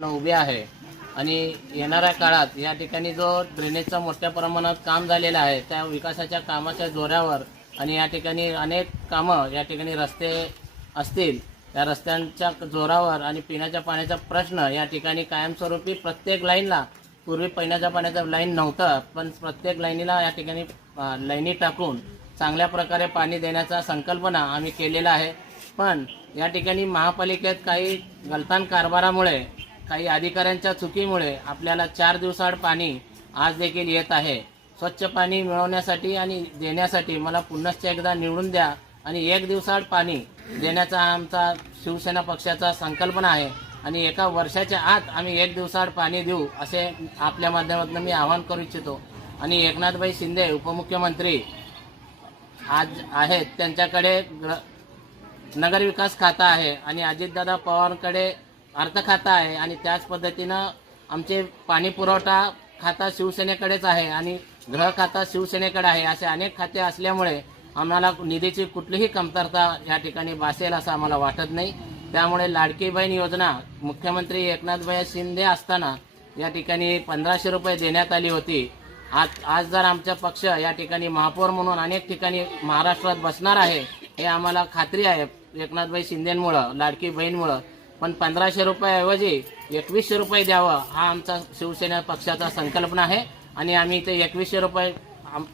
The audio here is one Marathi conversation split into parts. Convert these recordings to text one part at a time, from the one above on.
उभे आहे आणि येणाऱ्या काळात या ठिकाणी जो ड्रेनेजचा मोठ्या प्रमाणात काम झालेलं आहे त्या विकासाच्या कामाच्या जोरावर आणि या ठिकाणी अनेक कामं या ठिकाणी रस्ते असतील त्या रस्त्यांच्या जोरावर आणि पिण्याच्या पाण्याचा प्रश्न या ठिकाणी कायमस्वरूपी प्रत्येक लाईनला पूर्वी पिण्याच्या पाण्याचा लाईन नव्हतं पण प्रत्येक लाईनीला या ठिकाणी लाईनी टाकून चांगल्या प्रकारे पाणी देण्याचा संकल्पना आम्ही केलेला आहे। पण या ठिकाणी महापालिकेत काही गलतान कारभारामुळे काही अधिकाऱ्यांच्या चुकीमुळे आपल्याला 4 दिवसाआड पाणी आज देखील येत आहे। स्वच्छ पाणी मिळवण्यासाठी आणि देण्यासाठी मला पुन्हा एकदा निवडून द्या आणि 1 दिवसाआड पाणी देण्याचा आमचा शिवसेना पक्षाचा संकल्पना आहे आणि एका वर्षाच्या आत आम्ही 1 दिवसाआड पाणी देऊ असे आपल्या माध्यमातून मी आवाहन करू इच्छितो। आणि एकनाथभाई शिंदे उपमुख्यमंत्री आज आहेत, त्यांच्याकडे नगर विकास खाता आहे आणि अजितदादा पवारांकडे अर्थ खाता आहे आणि त्याच पद्धतीनं आमचे पाणी पुरवठा खाता शिवसेनेकडेच आहे आणि गृह खाता शिवसेनेकडे आहे। असे अनेक खाते असल्यामुळे आम्हाला निधीची कुठलीही कमतरता या ठिकाणी भासेल असं आम्हाला वाटत नाही। त्यामुळे लाडकी बहीण योजना मुख्यमंत्री एकनाथभाई शिंदे असताना या ठिकाणी 1500 रुपये देण्यात आली होती। आज जर आमचा पक्ष या ठिकाणी महापौर म्हणून अनेक ठिकाणी महाराष्ट्रात बसणार आहे हे आम्हाला खात्री आहे एकनाथभाई शिंदेंमुळं लाडकी बहीणमुळं। पण 1500 रुपयाऐवजी 2100 रुपये द्यावं हा आमचा शिवसेना पक्षाचा संकल्पना आहे आणि आम्ही ते 2100 रुपये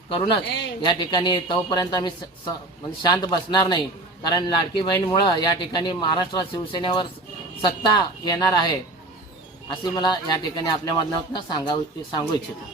करूनच या ठिकाणी तोपर्यंत आम्ही म्हणजे शांत बसणार नाही, कारण लाडकी बहीणमुळं या ठिकाणी महाराष्ट्रात शिवसेनेवर सत्ता येणार आहे अशी मला या ठिकाणी आपल्या माध्यमातून सांगू इच्छितो।